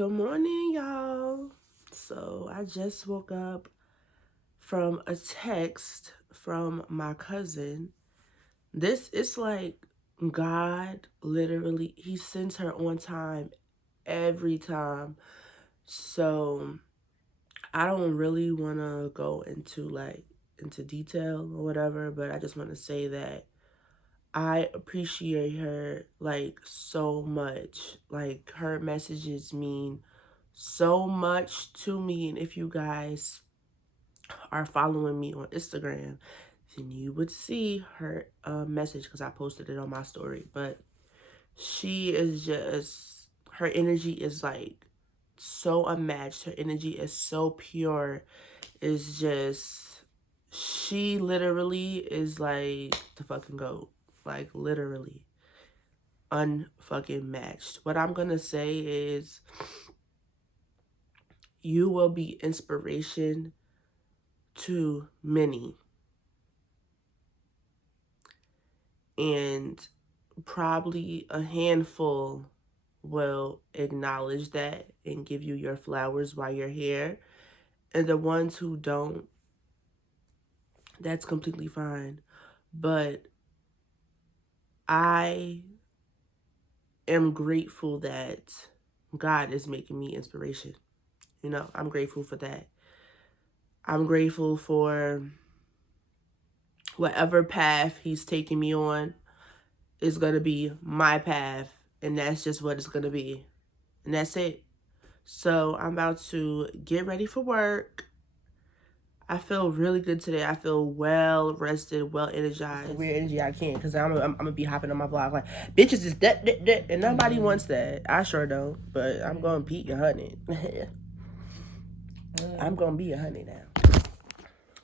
Good morning, y'all. So I just woke up from a text from my cousin. This is like God, literally, he sends her on time every time. So I don't really want to go into detail or whatever, but I just want to say that I appreciate her like so much. Like her messages mean so much to me. And if you guys are following me on Instagram, then you would see her message because I posted it on my story. But she is just, her energy is like so unmatched. Her energy is so pure. It's just, she literally is like the fucking GOAT. Like literally unfucking matched. What I'm gonna say is you will be inspiration to many, and probably a handful will acknowledge that and give you your flowers while you're here, and the ones who don't, that's completely fine. But I am grateful that God is making me inspiration. You know, I'm grateful for that. I'm grateful for whatever path he's taking me on is going to be my path. And that's just what it's going to be. And that's it. So I'm about to get ready for work. I feel really good today. I feel well rested, well energized. The weird energy I can, because I'm going to be hopping on my vlog like, bitches is that, and nobody wants that. I sure don't, but I'm going to be 100. I'm going to be 100 now.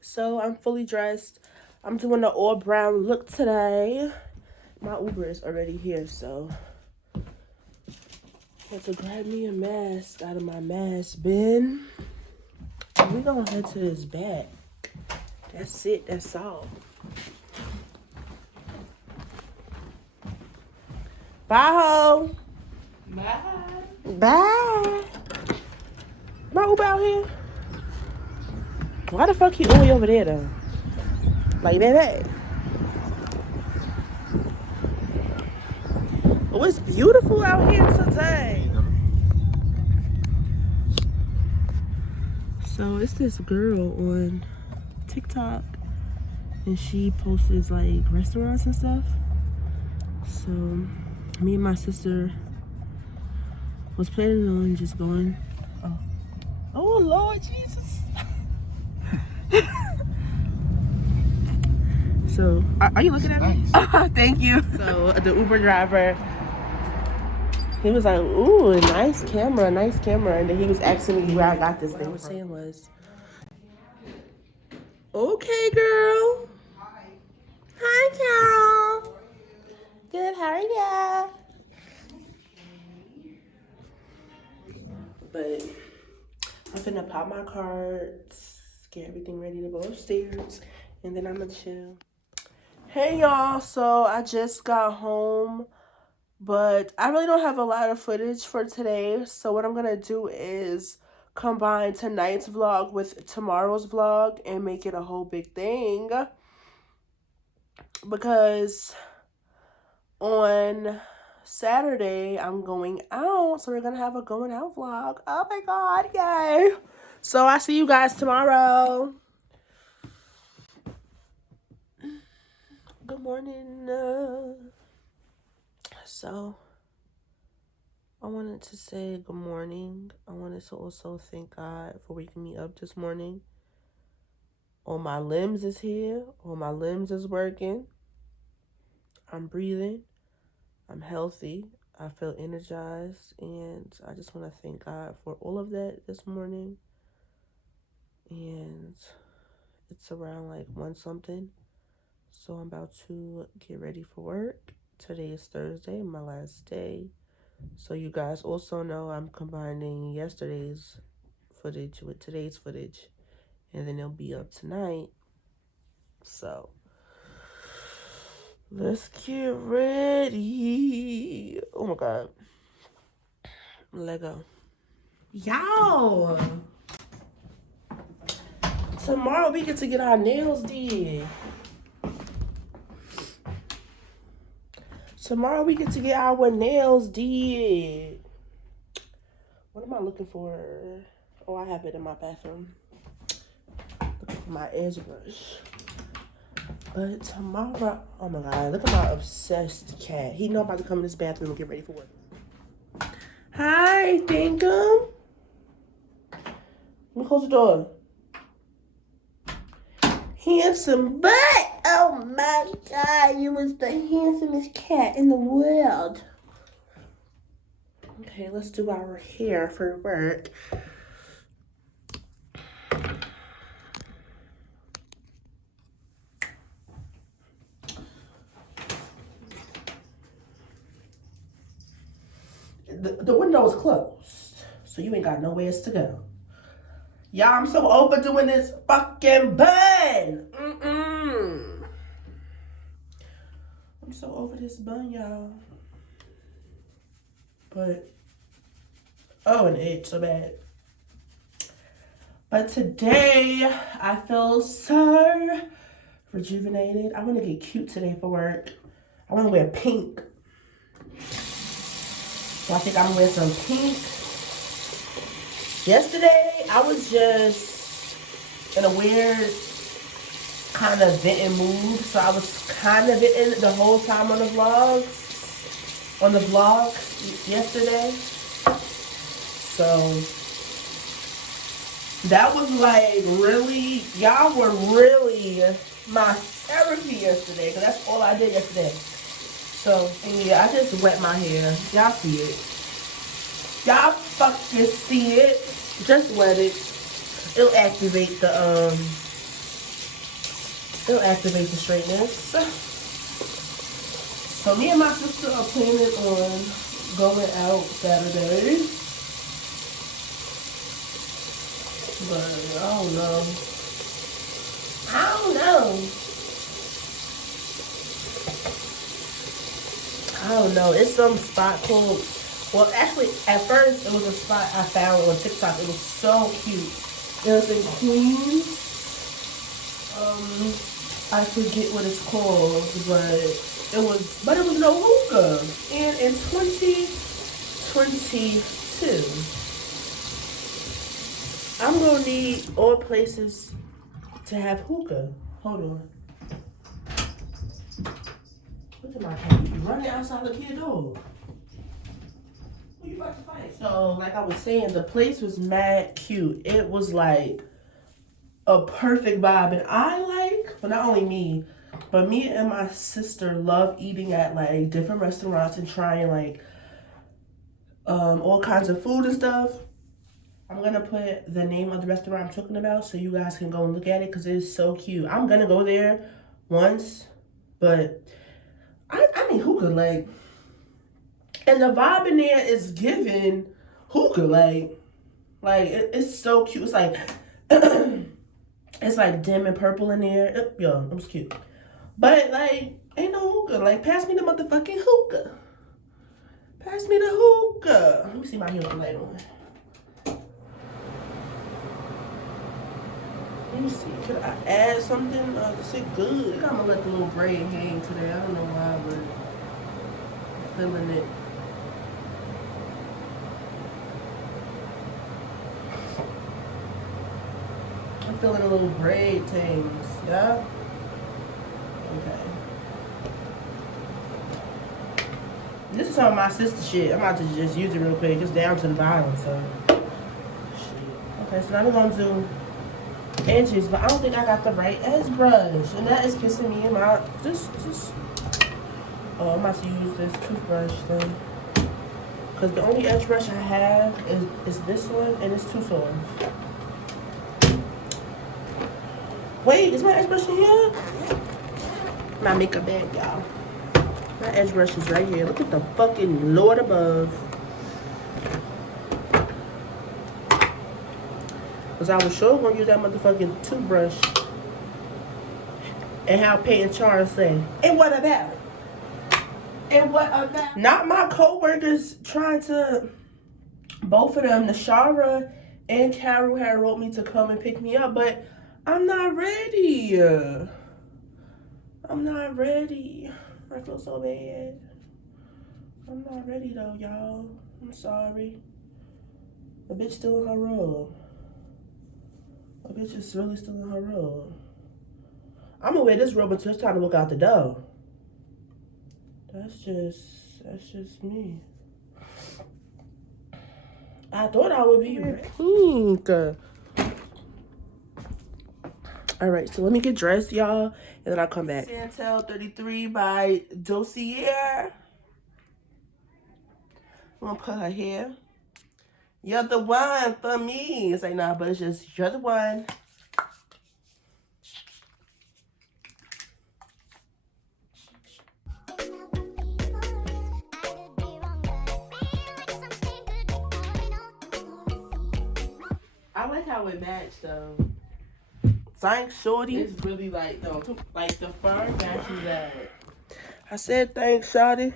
So I'm fully dressed. I'm doing the all brown look today. My Uber is already here, so I had to grab me a mask out of my mask bin. And we're gonna head to this back. That's it, that's all. Bye, ho. Bye. Bye. My Uber out here. Why the fuck he all the way over there, though? Like, baby. Oh, it's beautiful out here today. So, it's this girl on TikTok, and she posts, like, restaurants and stuff. So, me and my sister was planning on just going. Oh Lord Jesus. So, are you looking at me? Thank you. So, the Uber driver, he was like, ooh, nice camera. And then he was asking me where I got this thing. What I was saying was, okay, girl. Hi, Carol. Good, how are ya? But I'm finna pop my cards, get everything ready to go upstairs, and then I'm gonna chill. Hey, y'all. So, I just got home. But I really don't have a lot of footage for today. So what I'm going to do is combine tonight's vlog with tomorrow's vlog and make it a whole big thing. Because on Saturday, I'm going out. So we're going to have a going out vlog. Oh my God, yay. So I see you guys tomorrow. Good morning. So I wanted to say good morning. I wanted to also thank God for waking me up this morning. All my limbs is here. All my limbs is working. I'm breathing. I'm healthy. I feel energized. And I just want to thank God for all of that this morning. And it's around like 1 something. So I'm about to get ready for work. Today is Thursday, my last day. So you guys also know I'm combining yesterday's footage with today's footage, and then it'll be up tonight. So let's get ready. Oh my God. Let go. Y'all, tomorrow we get to get our nails did. Tomorrow we get to get our nails did. What am I looking for? Oh, I have it in my bathroom. Looking for my edge brush. But tomorrow, oh my God, look at my obsessed cat. He know I'm about to come in this bathroom and get ready for work. Hi, Dinkum. Let me close the door. Handsome butt. Oh my God, you was the handsomest cat in the world. Okay, let's do our hair for work. The window is closed, so you ain't got nowhere to go. Y'all, I'm so over doing this fucking bun. I'm so over this bun, y'all. But, oh, an itch so bad. But today, I feel so rejuvenated. I want to get cute today for work. I want to wear pink. So I think I'm gonna wear some pink. Yesterday, I was just in a weird kind of venting mood. So I was kind of venting the whole time on the vlog yesterday. So that was like really, y'all were really my therapy yesterday. Because that's all I did yesterday. So, and yeah, I just wet my hair. Y'all see it. Y'all fucking see it. Just wet it. It'll activate the straightness. So me and my sister are planning on going out Saturday. But I don't know. It's some spot called, well, actually, at first, it was a spot I found on TikTok. It was so cute. It was in Queens. I forget what it's called, but it was no hookah. And in 2022, I'm gonna need all places to have hookah. Hold on. Look at my cat. You running outside the kid door. Who you about to fight? So, like I was saying, the place was mad cute. It was like a perfect vibe. And well, not only me, but me and my sister love eating at like different restaurants and trying like all kinds of food and stuff. I'm gonna put the name of the restaurant I'm talking about so you guys can go and look at it because it is so cute. I'm gonna go there once, but I mean hookah, like, and the vibe in there is giving hookah, like it's so cute. It's like it's like dim and purple in there. Yo, it was cute, but like ain't no hookah. Like, pass me the motherfucking hookah. Pass me the hookah. Let me see my hair with the light on. Let me see. Could I add something? Is it good? I think I'm gonna let the little braid hang today. I don't know why, but I'm feeling it. I'm feeling a little braid things. Yeah? Okay. This is some of my sister shit. I'm about to just use it real quick. It's down to the bottom, so. Okay, so now we're gonna do edges, but I don't think I got the right edge brush, and that is pissing me off. Oh, I'm about to use this toothbrush thing because the only edge brush I have is this one, and it's too soft. Wait, is my edge brush in here? My makeup bag, y'all. My edge brush is right here. Look at the fucking Lord above. Because I was sure going to use that motherfucking toothbrush. And how Peyton Charles say, and what about it? And what about it? Not my co-workers trying to both of them, Nashara and Carol, had wrote me to come and pick me up, but I'm not ready. I'm not ready. I feel so bad. I'm not ready though, y'all. I'm sorry. The bitch still in her room. The bitch is really still in her room. I'm gonna wear this robe until it's time to walk out the door. That's just me. I thought I would be pink. Alright, so let me get dressed, y'all, and then I'll come back. Santel 33 by Dossier. I'm gonna put her here. You're the one for me. It's like, nah, but it's just, you're the one. I like how it matched though. Thanks, shorty. It's really like, no, like the fur matches that. I said thanks, shorty.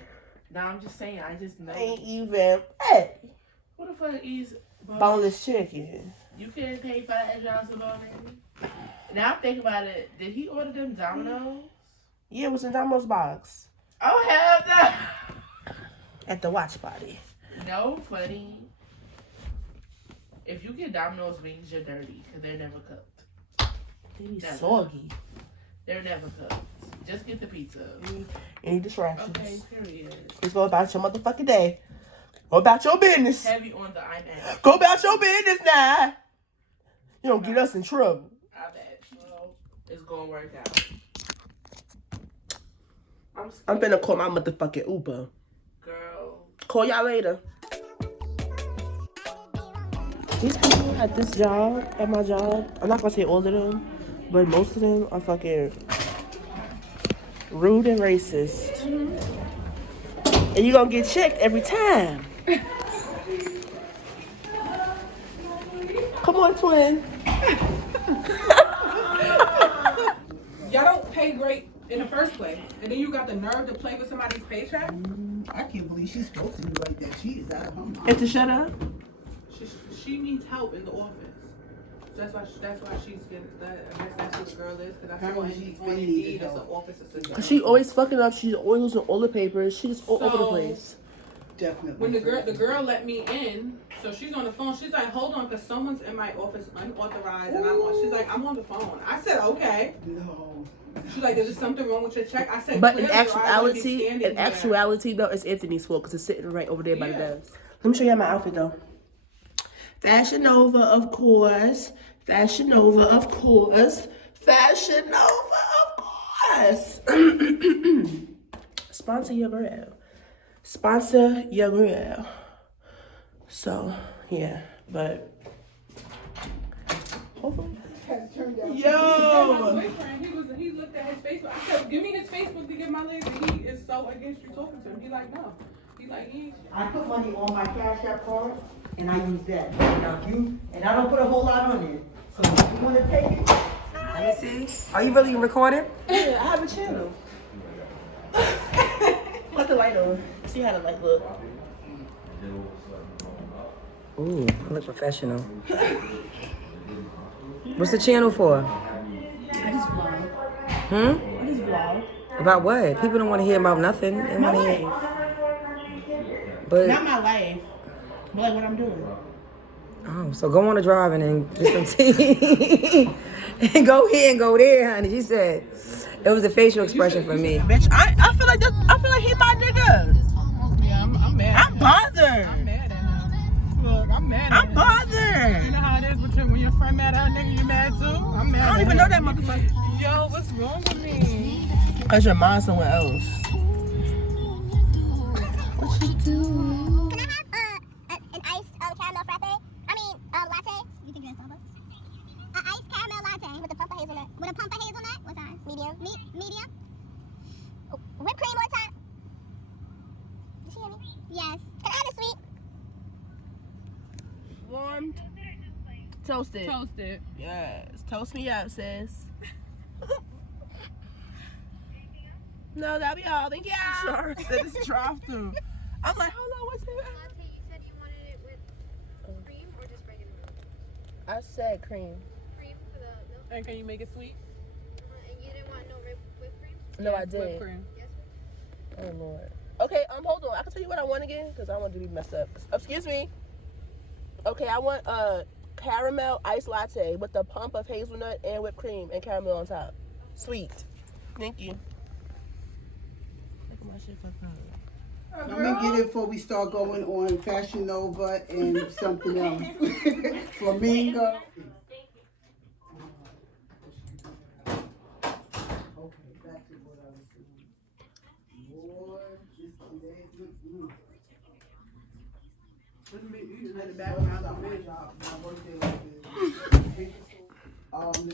No, I'm just saying, I just know. Ain't even, hey. What the fuck is boneless chicken? You can't pay $5 for boneless. Now I'm thinking about it. Did he order them Domino's? Yeah, it was in Domino's box. Oh, hell no. At the watch party. No, funny. If you get Domino's wings, you're dirty because they're never cooked. They be soggy. They're never cooked. Just get the pizza. Any distractions. Okay, period. Just go about your motherfucking day. Go about your business. Heavy on the IMAX. Go about your business now. You don't get us in trouble. I bet. Well, it's gonna work out. I'm finna call my motherfucking Uber. Girl. Call y'all later. These people at this job, at my job, I'm not gonna say all of them, but most of them are fucking rude and racist. Mm-hmm. And you gonna get checked every time. Come on, twin. Y'all don't pay great in the first place, and then you got the nerve to play with somebody's paycheck. I can't believe she's supposed to do like that. She is out of her mind. And to shut up. She needs help in the office. That's why she's getting that. I guess that's what the girl is. Because I saw she's on Indeed as an office assistant. Cause she always fucking up. She's always losing all the papers. She's all over the place. Definitely. When the girl let me in, so she's on the phone. She's like, "Hold on, cause someone's in my office unauthorized, and I'm on." She's like, "I'm on the phone." I said, "Okay." No. She's like, "Is there something wrong with your check?" I said, "But in actuality, though, it's Anthony's fault because it's sitting right over there by the desk." Let me show you my outfit though. Fashion Nova, of course. Fashion Nova, of course. Fashion Nova, of course. Sponsor your girl. Sponsor your girl. So, yeah, but hopefully. Yo! He looked at his Facebook. I said, "Give me his Facebook to get my list." He is so against you talking to him. He like, no. He like, he. I put money on my Cash App card, and I use that. Now and I don't put a whole lot on it. So if you want to take it, let me see. Are you really recording? Yeah, I have a channel. Put the light on. See how the light look. Ooh, I look professional. What's the channel for? I just vlog. I just vlog. About what? People don't want to hear about nothing. They my want to life. But not my life, but like what I'm doing. Oh, so go on a drive and then get some tea. And go here and go there, honey. She said it was a facial expression for me. Bitch, I feel like he my nigga. Yeah, I'm mad. I'm bothered. I'm mad at him. Look, I'm mad at him. I'm bothered. You know how it is with you when your friend mad at a nigga, you mad too? I'm mad. I don't even know that motherfucker. Yo, what's wrong with me? Cause your mom's somewhere else. What you doing? Can I have an iced caramel frappe? Latte. You think you're Starbucks? An iced caramel latte with a pump of hazelnut. With a pump of hazelnut? What size? Medium. Medium. Whipped cream on top. Did she hear me? Yes. Can I have a sweet? Warmed. Toasted. Toasted. Yes. Toast me up, sis. No, that'll be all. Thank you. Sure. Said it's drive through. I'm like, hold on, what's that? Latte, you said you wanted it with I said cream. Cream for the milk. And can you make it sweet? And you didn't want no whipped cream? No, I Whipped did. cream. Yes. Oh Lord. Okay, hold on. I can tell you what I want again because I don't want to be messed up. Excuse me. Okay, I want a caramel iced latte with a pump of hazelnut and whipped cream and caramel on top. Sweet. Thank you. Look at my shit fucked up. Let me get it before we start going on Fashion Nova and something else. Flamingo. Okay, back to what I was doing. Lord, this today.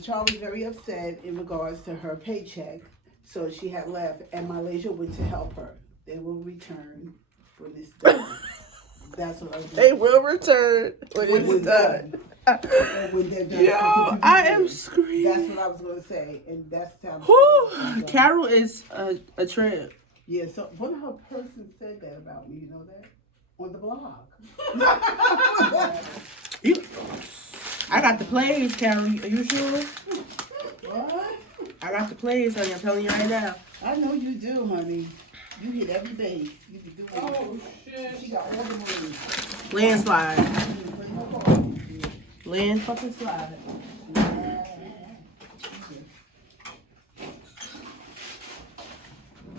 Charlie was very upset in regards to her paycheck, so she had left, and Malaysia went to help her. They will return when it's done. That's what I was They will return when it's done. when they're done. Yo, I am screaming. That's what I was going to say, and that's how. Whew, Carol is a trip. Yeah, so one of her persons said that about me, you know that? On the blog. I got the plays, Carol. Are you sure? What? I got the plays, honey. I'm telling you right now. I know you do, honey. You hit every base. You be doing Shit. She got all the money. Landslide. Land fucking slide.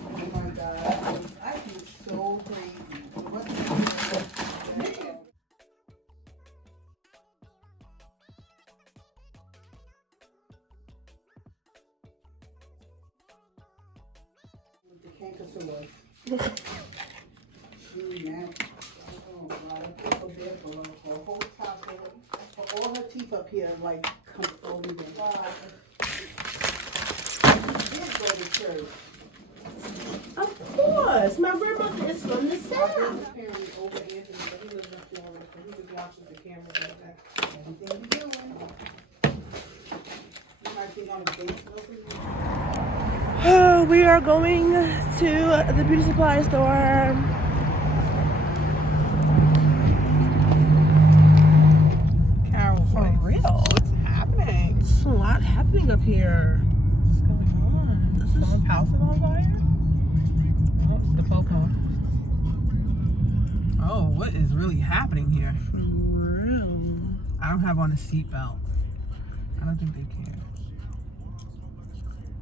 Oh my God. I feel so crazy. What's the cankersaurus? She mad. Oh God, I feel so bad for her. Her whole top, all her teeth up here, like, come over there. She did go to church. Of course. My grandmother is from the South. Apparently over Anthony, but he lives in Florida, so he just watches the cameras all day. Everything you doing. You might think I'm a baseball for you. We are going to the beauty supply store. Carol, For real? what's happening? There's a lot happening up here. What's going on? This is- Someone's house is on fire? Oh, it's the Popo. Oh, what is really happening here? For real. I don't have on a seatbelt. I don't think they care.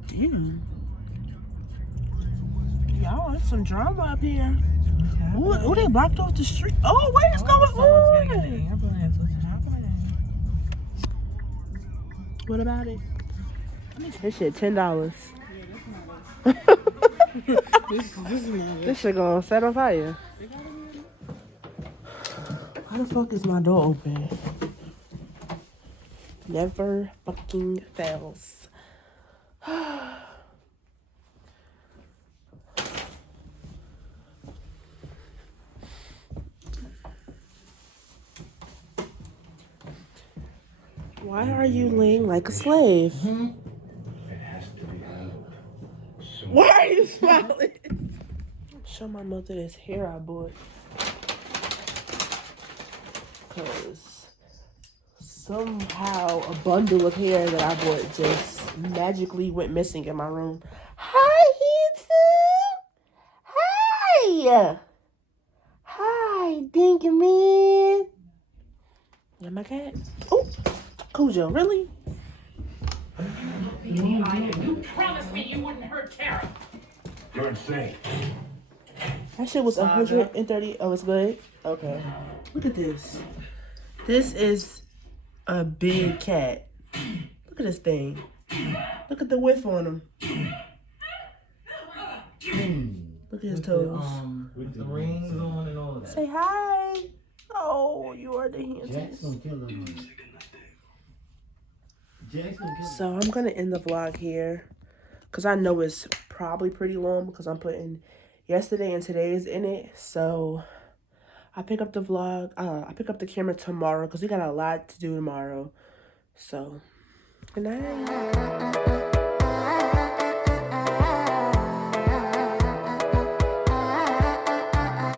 Damn. Y'all, there's some drama up here. Oh, they blocked off the street. Oh, what is going Someone's getting in on? the ambulance. What's happening? What about it? This shit $10. This shit gonna set on fire. Why the fuck is my door open? Never fucking fails. Why are you laying like a slave? Why are you smiling? Show my mother this hair I bought. Because somehow a bundle of hair that I bought just magically went missing in my room. Hi, handsome. Hi. Hi, dinky man. And my cat. Oh, Cujo, really? You promised me you wouldn't hurt Tara. You're insane. That shit was 130. Oh, it's good? Okay. Look at this. This is a big cat. Look at this thing. Look at the width on him. Look at his toes. With the rings on and all of that. Say hi. Oh, you are the handsomest. Jack's gonna kill him. Jack's gonna kill him. So I'm going to end the vlog here. Because I know it's probably pretty long because I'm putting yesterday and today's in it. So I pick up the vlog. I pick up the camera tomorrow because we got a lot to do tomorrow. So, good night.